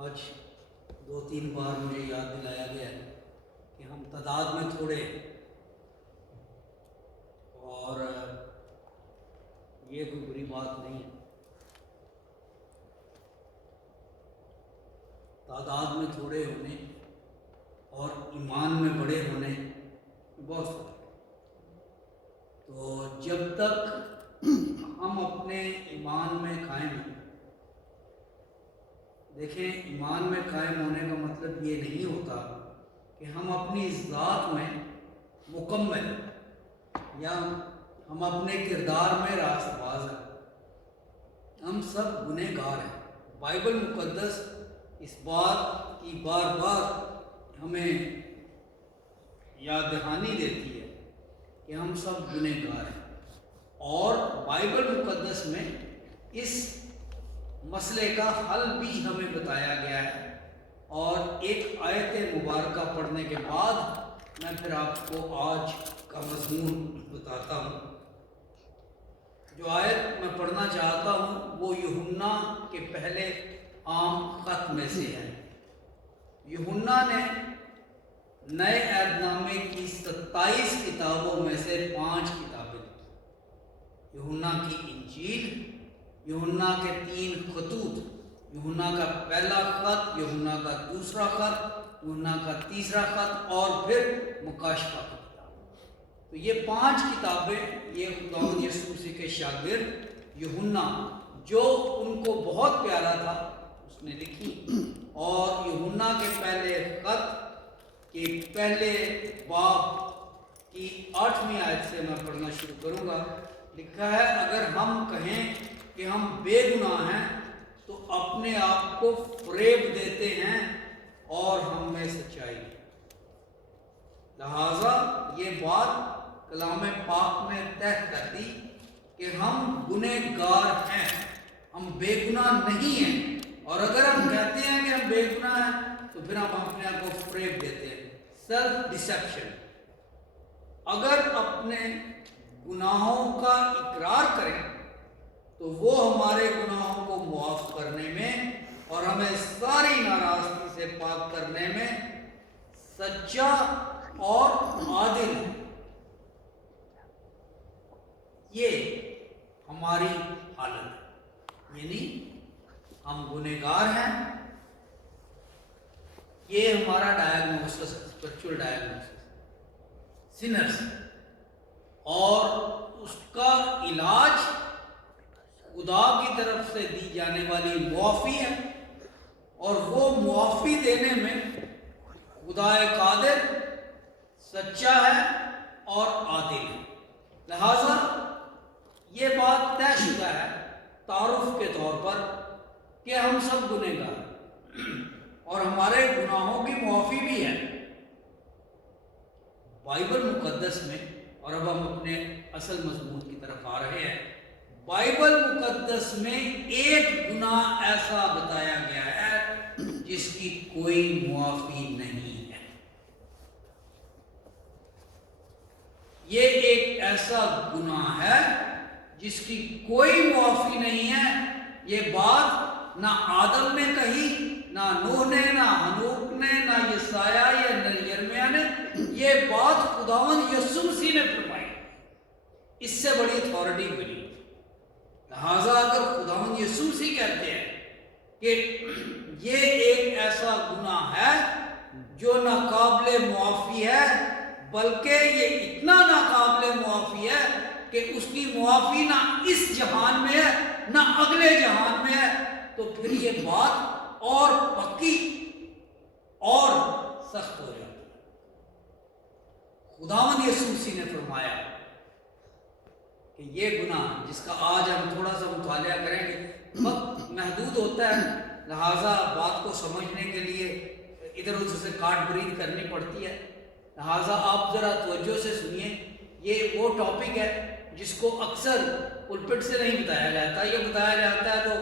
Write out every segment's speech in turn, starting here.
آج 2-3 بار مجھے یاد دلایا گیا ہے کہ ہم تعداد میں تھوڑے اور یہ کوئی بری بات نہیں ہے. تعداد میں تھوڑے ہونے اور ایمان میں بڑے ہونے بہت فرق ہے. تو جب تک ہم اپنے ایمان میں قائم ہیں، دیکھیں ایمان میں قائم ہونے کا مطلب یہ نہیں ہوتا کہ ہم اپنی ذات میں مکمل یا ہم اپنے کردار میں راست باز ہیں. ہم سب گنہگار ہیں. بائبل مقدس اس بات کی بار بار ہمیں یاد دہانی دیتی ہے کہ ہم سب گنہگار ہیں، اور بائبل مقدس میں اس مسئلے کا حل بھی ہمیں بتایا گیا ہے. اور ایک آیت مبارکہ پڑھنے کے بعد میں پھر آپ کو آج کا مضمون بتاتا ہوں. جو آیت میں پڑھنا چاہتا ہوں وہ یوحنا کے پہلے عام خط میں سے ہے. یوحنا نے نئے عہد نامے کی 27 کتابوں میں سے 5 کتابیں لکھی. یوحنا کی انجیل، یوحنا کے 3 خطوط، یوحنا کا پہلا خط، یوحنا کا دوسرا خط، یوحنا کا تیسرا خط، اور پھر مکاشفہ کی کتاب. تو یہ 5 کتابیں یہ خداوند یسوع مسیح کے شاگرد یوحنا، جو ان کو بہت پیارا تھا، اس نے لکھی. اور یوحنا کے پہلے خط کے پہلے باب کی 8ویں آیت سے میں پڑھنا شروع کروں گا. لکھا ہے، اگر ہم کہیں کہ ہم بے گناہ ہیں تو اپنے آپ کو فریب دیتے ہیں اور ہم میں سچائی ہے. لہٰذا یہ بات کلام پاک نے طے کر دی کہ ہم گنہگار ہیں، ہم بے گناہ نہیں ہیں. اور اگر ہم کہتے ہیں کہ ہم بے گناہ ہیں تو پھر ہم اپنے آپ کو فریب دیتے ہیں. Self deception. اگر اپنے گناہوں کا اقرار کریں تو وہ ہمارے گناہوں کو معاف کرنے میں اور ہمیں ساری ناراضگی سے پاک کرنے میں سچا اور عادل ہے. یہ ہماری حالت ہے، یعنی ہم گنہگار ہیں. یہ ہمارا ڈائگنوسس، اسپرچول ڈائگنوسس، سنرس. اور اس کا علاج خدا کی طرف سے دی جانے والی معافی ہے، اور وہ معافی دینے میں خدا قادر سچا ہے اور عادل ہے. لہذا یہ بات طے شدہ ہے تعارف کے طور پر کہ ہم سب گنہگار ہیں اور ہمارے گناہوں کی معافی بھی ہے. بائبل مقدس میں، اور اب ہم اپنے اصل مضمون کی طرف آ رہے ہیں، بائبل مقدس میں ایک گناہ ایسا بتایا گیا ہے جس کی کوئی معافی نہیں ہے. یہ ایک ایسا گناہ ہے جس کی کوئی معافی نہیں ہے. یہ بات نہ آدم نے کہی، نہ نوح نے، نہ ہنوک نے، نہ یسایہ یا نہ یرمیہ نے. یہ بات خداوند یسوع مسیح نے فرمائی. اس سے بڑی اتھارٹی ملی. لہٰذا اگر خداوند یسوع مسیح کہتے ہیں کہ یہ ایک ایسا گناہ ہے جو ناقابل معافی ہے، بلکہ یہ اتنا ناقابل معافی ہے کہ اس کی معافی نہ اس جہان میں ہے نہ اگلے جہان میں ہے، تو پھر یہ بات اور پکی اور سخت ہو جاتی ہے. خداوند یسوع مسیح نے فرمایا کہ یہ گناہ، جس کا آج ہم تھوڑا سا مطالعہ کریں گے، وقت محدود ہوتا ہے، لہٰذا بات کو سمجھنے کے لیے ادھر ادھر سے کاٹ برید کرنی پڑتی ہے. لہٰذا آپ ذرا توجہ سے سنیے. یہ وہ ٹاپک ہے جس کو اکثر پلپٹ سے نہیں بتایا جاتا. یہ بتایا جاتا ہے تو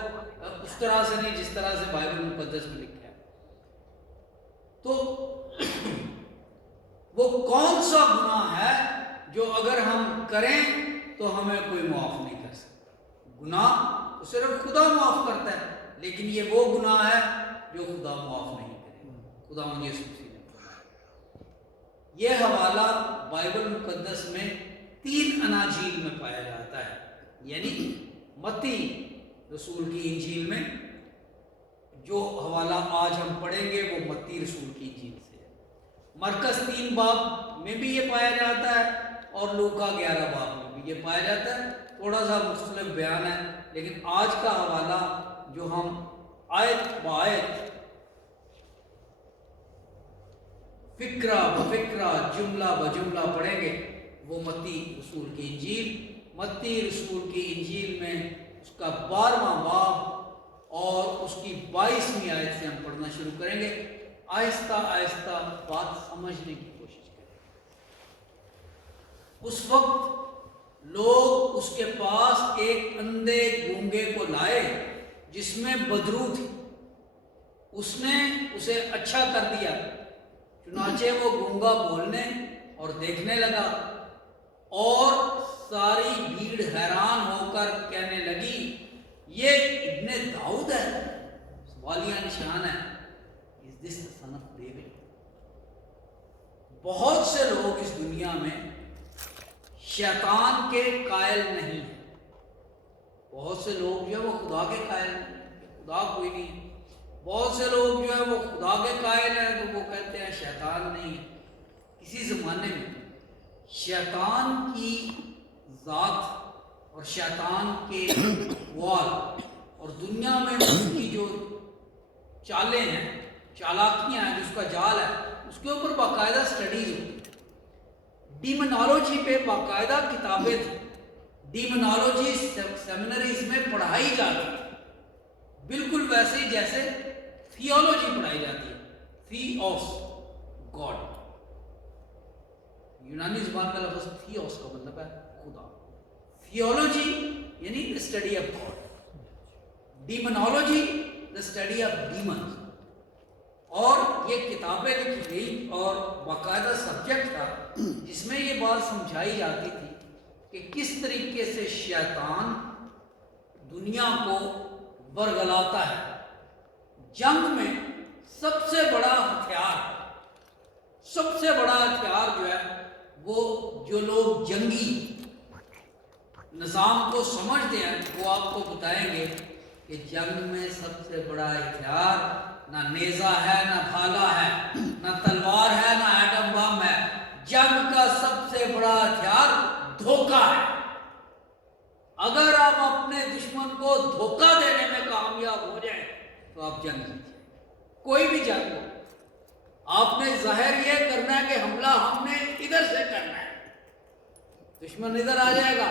اس طرح سے نہیں جس طرح سے بائبل مقدس میں لکھا ہے. تو وہ کون سا گناہ ہے جو اگر ہم کریں تو ہمیں کوئی معاف نہیں کر سکتا؟ گناہ تو صرف خدا معاف کرتا ہے، لیکن یہ وہ گناہ ہے جو خدا معاف نہیں کرے گا۔ خدا مجھے سوچی نے فرمایا۔ یہ حوالہ بائبل مقدس میں 3 اناجیل میں پایا جاتا ہے، یعنی متی رسول کی انجیل میں جو حوالہ آج ہم پڑھیں گے وہ متی رسول کی انجیل سے ہے، مرکز 3 باب میں بھی یہ پایا جاتا ہے، اور لوکا 11 باب میں بھی یہ پایا جاتا ہے۔ تھوڑا سا مختلف بیان ہے، لیکن آج کا حوالہ جو ہم آیت بآیت، فکرہ بفکرہ، جملہ بجملہ پڑھیں گے وہ متی رسول کی انجیل۔ متی رسول کی انجیل میں اس کا 12واں باب اور اس کی 22ویں آیت سے ہم پڑھنا شروع کریں گے۔ آہستہ آہستہ بات سمجھنے کی کوشش کریں۔ اس وقت لوگ اس کے پاس ایک اندھے گونگے کو لائے جس میں بدرو تھی، اس نے اسے اچھا کر دیا، چنانچہ وہ گونگا بولنے اور دیکھنے لگا، اور ساری بھیڑ حیران ہو کر کہنے لگی یہ ابن داؤد ہے۔ سوالیہ نشان ہے، Is this the son of David؟ بہت سے لوگ اس دنیا میں شیطان کے قائل نہیں ہیں۔ بہت سے لوگ جو ہے وہ خدا کے قائل ہیں، خدا کوئی نہیں۔ بہت سے لوگ جو ہے وہ خدا کے قائل ہیں تو وہ کہتے ہیں شیطان نہیں ہے۔ کسی زمانے میں شیطان کی ذات اور شیطان کے اقوال اور دنیا میں اس کی جو چالیں ہیں، چالاکیاں ہیں، جس کا جال ہے، اس کے اوپر باقاعدہ سٹڈیز ہوتی ہیں۔ ڈیمونالوجی پہ باقاعدہ کتابیں تھیں، ڈیمونالوجی سیمنریز میں پڑھائی جاتی تھی، بالکل ویسے ہی جیسے تھیولوجی پڑھائی جاتی ہے، تھیوس گاڈ۔ یونانی زبان کا لفظ تھیوس کا مطلب ہے خدا، تھیولوجی یعنی the study of God، ڈیمونالوجی the study of demons۔ اور یہ کتابیں لکھی گئی اور باقاعدہ سبجیکٹ تھا جس میں یہ بات سمجھائی جاتی تھی کہ کس طریقے سے شیطان دنیا کو ورگلاتا ہے۔ جنگ میں سب سے بڑا ہتھیار جو ہے وہ جو لوگ جنگی نظام کو سمجھتے ہیں وہ آپ کو بتائیں گے کہ جنگ میں سب سے بڑا ہتھیار نہ نیزہ ہے، نہ بھالا ہے، نہ تلوار ہے، نہ ایٹم بم ہے۔ جنگ کا سب سے بڑا ہتھیار دھوکہ ہے۔ اگر آپ اپنے دشمن کو دھوکہ دینے میں کامیاب ہو جائیں تو آپ جنگ جیتے۔ کوئی بھی جنگ ہو، آپ نے ظاہر یہ کرنا ہے کہ حملہ ہم نے ادھر سے کرنا ہے، دشمن ادھر آ جائے گا،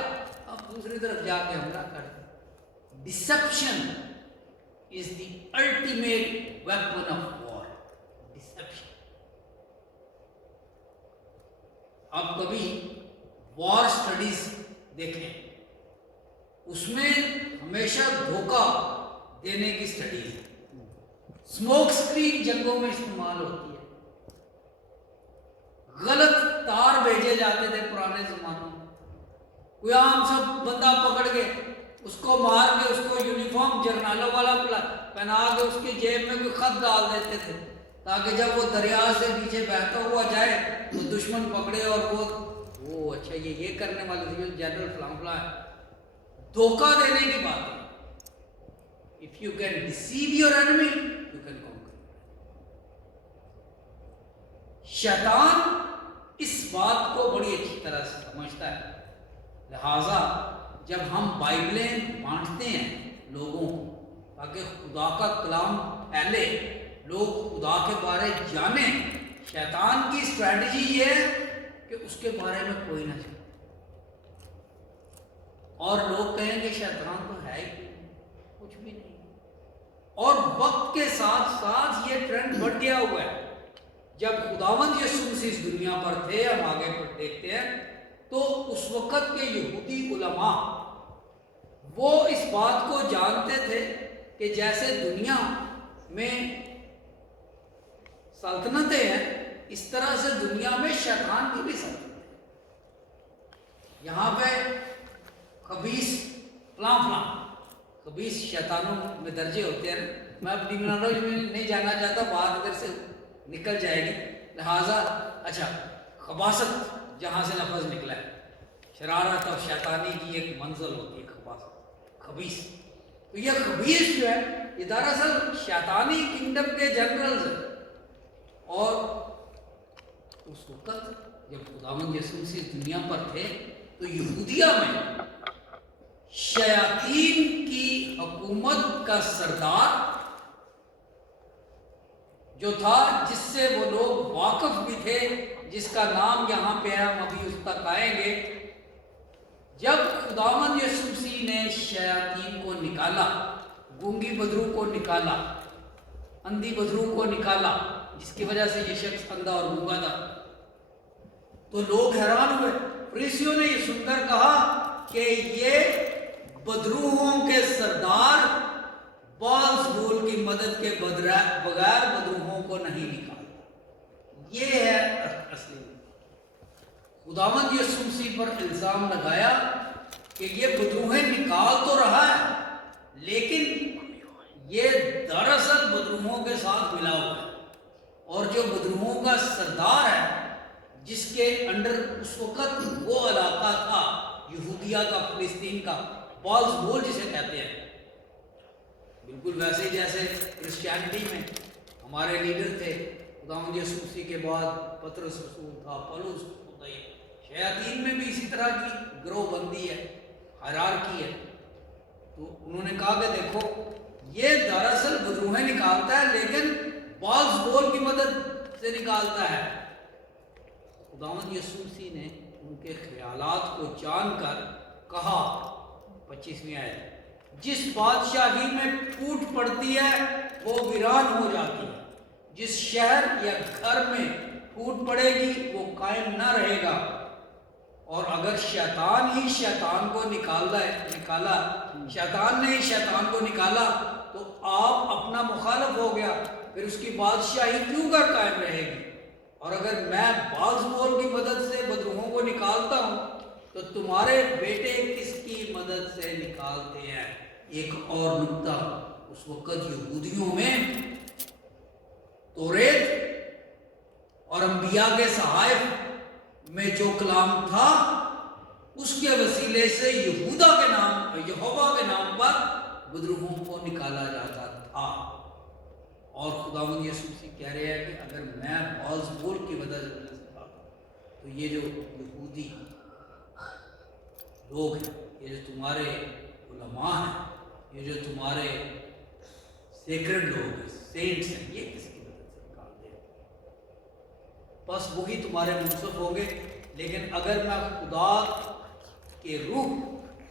آپ دوسری طرف جا کے حملہ کر دیں۔ Deception is the ultimate weapon of war۔ Deception. آپ کبھی وار سٹڈیز دیکھیں، اس میں ہمیشہ دھوکہ دینے کی سٹڈیز ہے۔ اسموک اسکرین جنگوں میں استعمال ہوتی ہے، غلط تار بھیجے جاتے تھے پرانے زمانوں میں۔ کوئی عام سب بندہ پکڑ کے اس کو مار کے اس کو یونیفارم جرنالوں والا پہنا کے اس کی جیب میں کوئی خط ڈال دیتے تھے تاکہ جب وہ دریا سے پیچھے بہتا ہوا جائے تو دشمن پکڑے اور وہ اچھا یہ کرنے والے تھے، جنرل فلاں فلاں ہے۔ دھوکہ دینے کی بات ہے۔ If you can deceive your enemy, you can conquer۔ شیطان اس بات کو بڑی اچھی طرح سے سمجھتا ہے، لہٰذا جب ہم بائبلیں بانٹتے ہیں لوگوں کو تاکہ خدا کا کلام پھیلے، لوگ خدا کے بارے جانیں، شیطان کی اسٹریٹجی یہ ہے کہ اس کے بارے میں کوئی نہ جانے، اور لوگ کہیں گے شیطان تو ہے ہی کچھ بھی نہیں۔ اور وقت کے ساتھ ساتھ یہ ٹرینڈ بڑھ گیا ہوا ہے۔ جب خداوند یسوع مسیح اس دنیا پر تھے، ہم آگے پر دیکھتے ہیں، تو اس وقت کے یہودی علماء وہ اس بات کو جانتے تھے کہ جیسے دنیا میں سلطنتیں ہیں اس طرح سے دنیا میں شیطان کی بھی سلطنت ہے۔ یہاں پہ خبیث فلاں فلاں خبیث شیطانوں میں درجے ہوتے ہیں نا، میں اب ٹرمینالوجی میں نہیں جانا چاہتا، بات ادھر سے نکل جائے گی، لہٰذا اچھا خباثت جہاں سے لفظ نکلا ہے، شرارت اور شیطانی کی ایک منزل ہوتی ہے خباثت، خبیث، تو یہ خبیث جو ہے یہ دراصل شیطانی کنگڈم کے جنرلز ہیں۔ اور اس وقت جب خداوند یسوع مسیح دنیا پر تھے تو یہودیہ میں شیاطین کی حکومت کا سردار جو تھا، جس سے وہ لوگ واقف بھی تھے، جس کا نام یہاں پہ ہم ابھی اس تک آئیں گے، جب خداوند یسوع مسیح نے شیاطین کو نکالا، گونگی بدرو کو نکالا، اندھی بدرو کو نکالا، جس کی وجہ سے یہ شخص اندھا اور گونگا تھا، تو لوگ حیران ہوئے۔ فریسیوں نے یہ سن کر کہا کہ یہ بدروحوں کے سردار بعض کی مدد کے بغیر بدروحوں کو نہیں نکالتا۔ یہ ہے اصلی خداوند یسوع مسیح پر الزام لگایا کہ یہ بدروہیں نکال تو رہا ہے، لیکن یہ دراصل بدروحوں کے ساتھ ملا ہوا ہے، اور جو بدروحوں کا سردار ہے، جس کے انڈر اس وقت وہ علاقہ تھا یہودیہ کا، فلسطین کا، بالزبول جسے کہتے ہیں، بالکل ویسے ہی جیسے کرسچینٹی میں ہمارے لیڈر تھے، خداوند یسوع مسیح کے بعد پطرس رسول تھا، پولس ہوتا ہے، شیاطین میں بھی اسی طرح کی گروہ بندی ہے، ہیرارکی ہے۔ تو انہوں نے کہا کہ دیکھو یہ دراصل بدروہیں نکالتا ہے، لیکن بالزبول کی مدد سے نکالتا ہے۔ خداوند یسوع مسیح نے ان کے خیالات کو جان کر کہا، 25ویں آیت، جس بادشاہی میں پھوٹ پڑتی ہے وہ ویران ہو جاتی ہے، جس شہر یا گھر میں پھوٹ پڑے گی وہ قائم نہ رہے گا، اور اگر شیطان ہی شیطان کو نکالا، شیطان نے ہی شیطان کو نکالا تو آپ اپنا مخالف ہو گیا، پھر اس کی بادشاہی کیوں کر قائم رہے گی؟ اور اگر میں بالزبول کی مدد سے بدروحوں کو نکالتا ہوں تو تمہارے بیٹے کس کی مدد سے نکالتے ہیں؟ ایک اور نکتہ، اس وقت یہودیوں میں توریت اور انبیاء کے صحائف میں جو کلام تھا، اس کے وسیلے سے یہوہ کے نام پر بدروحوں کو نکالا جاتا تھا۔ اور خداوند یسوع مسیح کہہ رہے ہیں کہ اگر میں بالزبول کی مدد سے نکالتا ہوں تو یہ جو یہودی لوگ ہیں، یہ جو تمہارے علماء ہیں، یہ جو تمہارے سیکرڈ لوگ ہیں، سینٹس ہیں، یہ کس کی مدد سے نکالتے ہیں؟ بس وہی تمہارے منصف ہوں گے۔ لیکن اگر میں خدا کے روح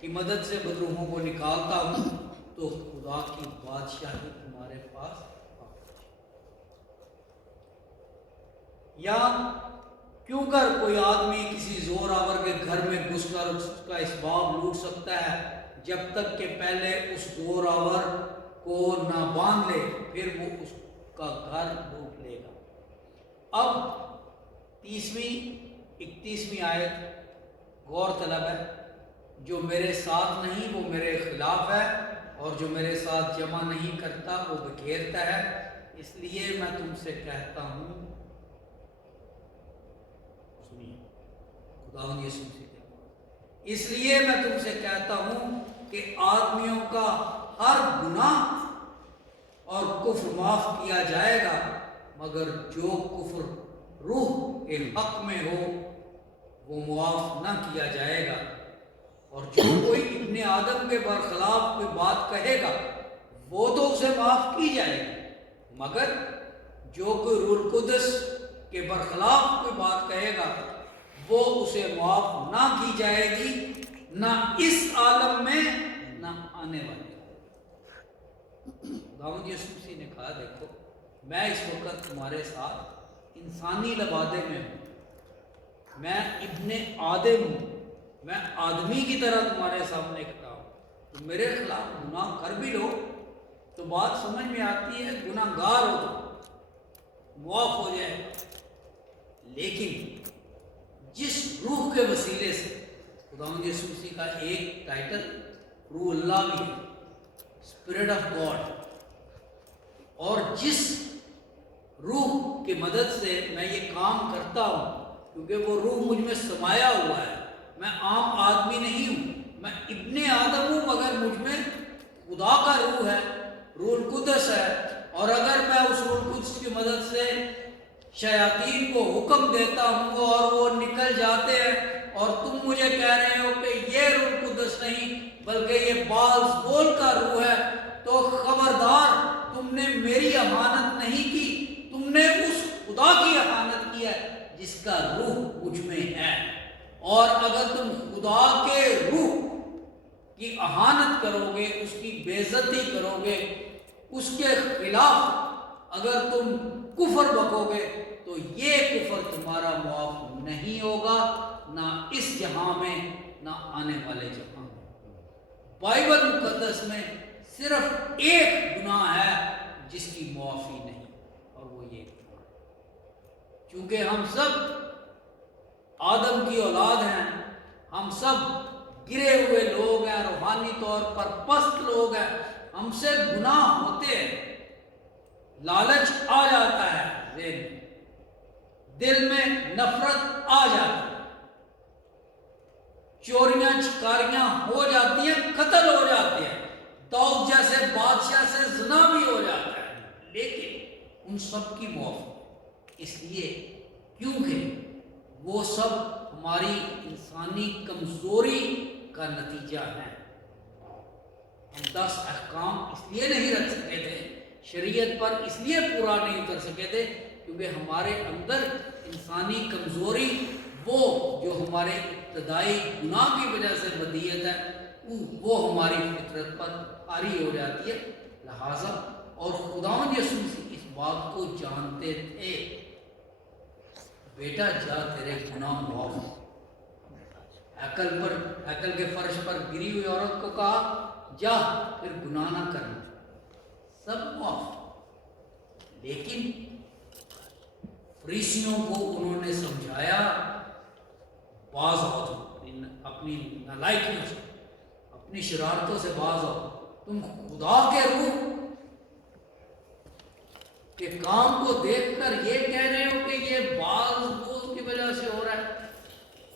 کی مدد سے بدروحوں کو نکالتا ہوں تو خدا کی بادشاہی تمہارے پاس، یا کیوں کر کوئی آدمی کسی زور آور کے گھر میں گھس کر اس کا اسباب لوٹ سکتا ہے جب تک کہ پہلے اس زور آور کو نہ باندھ لے، پھر وہ اس کا گھر لوٹ لے گا۔ اب 31ویں آیت غور طلب ہے، جو میرے ساتھ نہیں وہ میرے خلاف ہے، اور جو میرے ساتھ جمع نہیں کرتا وہ بکھیرتا ہے، اس لیے میں تم سے کہتا ہوں، خداوند یسوع مسیح، اس لیے میں تم سے کہتا ہوں کہ آدمیوں کا ہر گناہ اور کفر معاف کیا جائے گا، مگر جو کفر روح کے حق میں ہو وہ معاف نہ کیا جائے گا، اور جو کوئی ابن آدم کے برخلاف کوئی بات کہے گا وہ تو اسے معاف کی جائے گی، مگر جو کوئی روح القدس کے برخلاف کوئی بات کہے گا وہ اسے معاف نہ کی جائے گی، نہ اس عالم میں نہ آنے والے۔ خداوند یسوع مسیح نے کہا دیکھو میں اس وقت تمہارے ساتھ انسانی لبادے میں ہوں، میں ابن آدم ہوں، میں آدمی کی طرح تمہارے سامنے کھڑا ہوں، تو میرے خلاف گناہ کر بھی لو تو بات سمجھ میں آتی ہے، گناہ گار ہو تو معاف ہو جائے، لیکن جس روح کے وسیلے سے خداوند یسوع مسیح کا ایک ٹائٹل روح اللہ بھی ہے، اسپرٹ آف گاڈ، اور جس روح کی مدد سے میں یہ کام کرتا ہوں، کیونکہ وہ روح مجھ میں سمایا ہوا ہے، میں عام آدمی نہیں ہوں، میں ابن آدم ہوں، مگر مجھ میں خدا کا روح ہے، روح القدس ہے، اور اگر میں اس روح القدس کی مدد سے شیاطین کو حکم دیتا ہوں اور وہ نکل جاتے ہیں، اور تم مجھے کہہ رہے ہو کہ یہ روح القدس نہیں بلکہ یہ بعض کا روح ہے، تو خبردار، تم نے میری اہانت نہیں کی، تم نے اس خدا کی اہانت کی ہے جس کا روح مجھ میں ہے۔ اور اگر تم خدا کے روح کی اہانت کرو گے، اس کی بے عزتی کرو گے، اس کے خلاف اگر تم کفر بکو گے، تو یہ کفر تمہارا معاف نہیں ہوگا، نہ اس جہاں میں نہ آنے والے جہاں میں۔ بائبل مقدس میں صرف ایک گناہ ہے جس کی معافی نہیں، اور وہ یہ گناہ ہے۔ چونکہ ہم سب آدم کی اولاد ہیں، ہم سب گرے ہوئے لوگ ہیں، روحانی طور پر پست لوگ ہیں، ہم سے گناہ ہوتے ہیں، لالچ آ جاتا ہے ذہن میں، دل میں نفرت آ جاتی ہے، چوریاں چکاریاں ہو جاتی ہیں، قتل ہو جاتے ہیں، داؤد جیسے بادشاہ سے زنا بھی ہو جاتا ہے، لیکن ان سب کی معافی اس لیے کیونکہ وہ سب ہماری انسانی کمزوری کا نتیجہ ہے۔ ہم 10 احکام اس لیے نہیں رکھ سکے تھے، شریعت پر اس لیے پورا نہیں اتر سکے تھے، کیونکہ ہمارے اندر انسانی کمزوری، وہ جو ہمارے ابتدائی گناہ کی وجہ سے بدیت ہے، وہ ہماری فطرت پر طاری ہو جاتی ہے، لہٰذا اور خداوند یسوع مسیح اس بات کو جانتے تھے، بیٹا جا تیرے گناہ معاف۔ ہیکل کے فرش پر گری ہوئی عورت کو کہا جا پھر گناہ نہ کرنا، سب معاف۔ لیکن فریسیوں کو انہوں نے سمجھایا، باز آؤ تم اپنی نالائکیوں سے، اپنی شرارتوں سے باز آؤ، تم خدا کے روح کے کام کو دیکھ کر یہ کہہ رہے ہو کہ یہ بعض کی وجہ سے ہو رہا ہے۔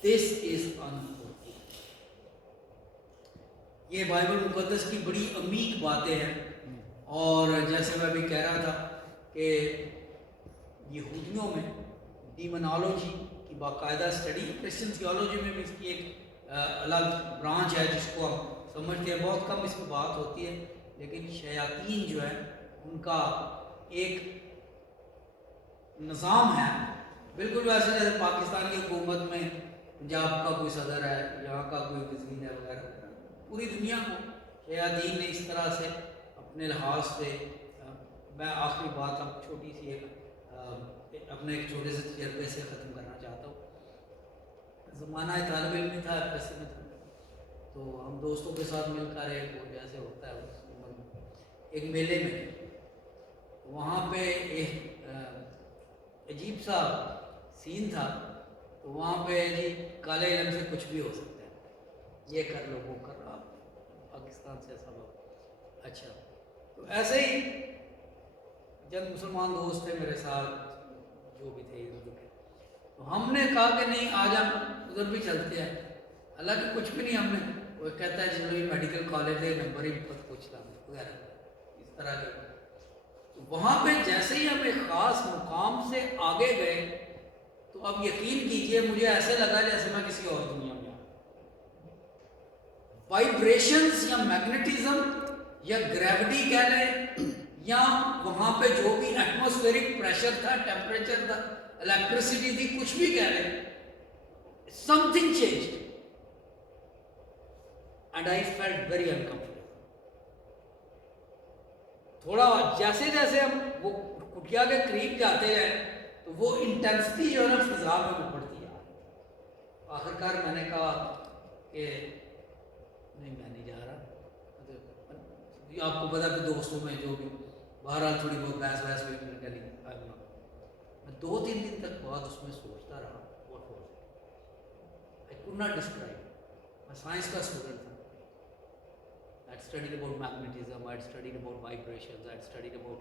This is unforgivable۔ یہ بائبل مقدس کی بڑی عمیق باتیں ہیں، اور جیسے میں بھی کہہ رہا تھا کہ یہودیوں میں ڈیمونالوجی کی باقاعدہ اسٹڈی، کرسچن تھیولوجی میں بھی اس کی ایک الگ برانچ ہے جس کو ہم سمجھتے ہیں، بہت کم اس میں بات ہوتی ہے، لیکن شیاطین جو ہے ان کا ایک نظام ہے، بالکل ویسے جیسے پاکستان کی حکومت میں پنجاب کا کوئی صدر ہے، یہاں کا کوئی وزیر ہے وغیرہ، پوری دنیا کو شیاطین نے اس طرح سے اپنے لحاظ سے۔ میں آخری بات اب چھوٹی سی اپنے ایک چھوٹے سے تجربے سے ختم کرنا چاہتا ہوں۔ زمانہ طالب علم تھا، ایف میں تھا، تو ہم دوستوں کے ساتھ مل کر ایک جیسے ہوتا ہے اس عمر میں ایک میلے میں، وہاں پہ ایک عجیب سا سین تھا، تو وہاں پہ جی کالے علم سے کچھ بھی ہو سکتا ہے، یہ کر لو وہ کر رہا، پاکستان سے ایسا بات۔ اچھا، تو ایسے ہی جب مسلمان دوست تھے میرے ساتھ جو بھی تھے اردو کے، تو ہم نے کہا کہ نہیں آج ہم ادھر بھی چلتے ہیں، حالانکہ کچھ بھی نہیں ہم نے، وہ کہتا ہے چلو یہ میڈیکل کالج ہے، نمبر ہی پوچھتا وغیرہ اس طرح کے۔ وہاں پہ جیسے ہی ہم ایک خاص مقام سے آگے گئے، تو اب یقین کیجئے مجھے ایسے لگا جیسے میں کسی اور دنیا میں آیا۔ وائبریشنز یا میگنیٹزم یا گریوٹی کہہ لیں، یا وہاں پہ جو بھی ایٹماسفیرک پریشر تھا، ٹیمپریچر تھا، الیکٹریسٹی تھی، کچھ بھی کہہ لیں، some thing changed and I felt very uncomfortable. تھوڑا جیسے جیسے ہم وہ کٹیا کے قریب جاتے ہیں تو وہ انٹینسٹی جو ہے نا فضا میں وہ بڑھتی ہے۔ آخرکار میں نے کہا کہ نہیں میں نہیں جا رہا، آپ کو پتا کہ دوستوں میں جو بھی بہرحال تھوڑی بہت بحث وحث ہوئی، میں نے کہا میں 2-3 دن تک بعد اس میں سوچتا رہا، what was it, I could not describe. میں سائنس کا اسٹوڈنٹ تھا، that's studied about magnetism, I had studied about vibrations, I had studied about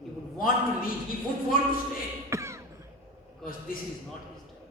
He would want to leave, he would want to stay because this is not his time.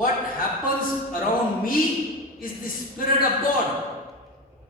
what happens around me is the spirit of God.